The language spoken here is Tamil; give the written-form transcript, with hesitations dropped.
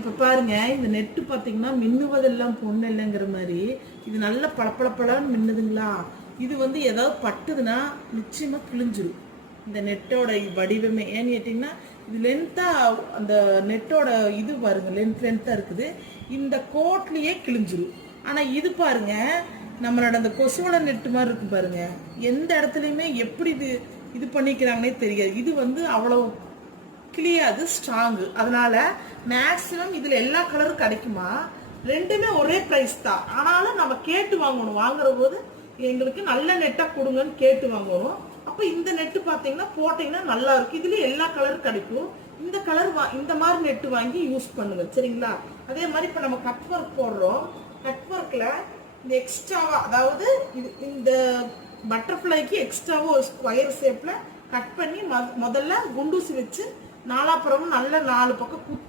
இப்போ பாருங்க, இந்த நெட்டு பார்த்தீங்கன்னா மின்னுவதெல்லாம் பொண்ணு இல்லைங்கிற மாதிரி இது நல்ல பளபளப்பளன்னு மின்னுதுங்களா. இது வந்து ஏதாவது பட்டுதுன்னா நிச்சயமாக கிழிஞ்சிரும். இந்த நெட்டோட வடிவமே ஏன்னு கேட்டிங்கன்னா இது லென்த்தாக அந்த நெட்டோட இது பாருங்க லென்த்தாக இருக்குது. இந்த கோட்லேயே கிழிஞ்சிரும். ஆனால் இது பாருங்க நம்மளோட அந்த கொசுவலை நெட்டு மாதிரி இருக்கு பாருங்க. எந்த இடத்துலையுமே எப்படி இது பண்ணிக்கிறாங்கன்னே தெரியாது. இது வந்து அவ்வளோ கிளியாது, ஸ்ட்ராங்கு. அதனால மேக்ஸிமம் இதில் எல்லா கலரும் கிடைக்குமா, ரெண்டுமே ஒரே ப்ரைஸ் தான். ஆனாலும் நம்ம கேட்டு வாங்கணும். வாங்குற போது எங்களுக்கு நல்ல நெட்டாக கொடுங்கன்னு கேட்டு வாங்கணும். அப்போ இந்த நெட்டு பார்த்தீங்கன்னா போட்டிங்கன்னா நல்லா இருக்கும். இதுல எல்லா கலரும் கிடைக்கும். இந்த கலர் இந்த மாதிரி நெட்டு வாங்கி யூஸ் பண்ணுங்க, சரிங்களா. அதே மாதிரி இப்போ நம்ம கட் ஒர்க் போடுறோம். கட் ஒர்க்கில் இந்த எக்ஸ்ட்ராவா, அதாவது இந்த பட்டர்ஃப்ளைக்கு எக்ஸ்ட்ராவா ஒரு ஸ்கொயர் ஷேப்ல கட் பண்ணி முதல்ல குண்டூசி வச்சு நாலாப்புறமும் நல்ல 4 பக்கம் குத்து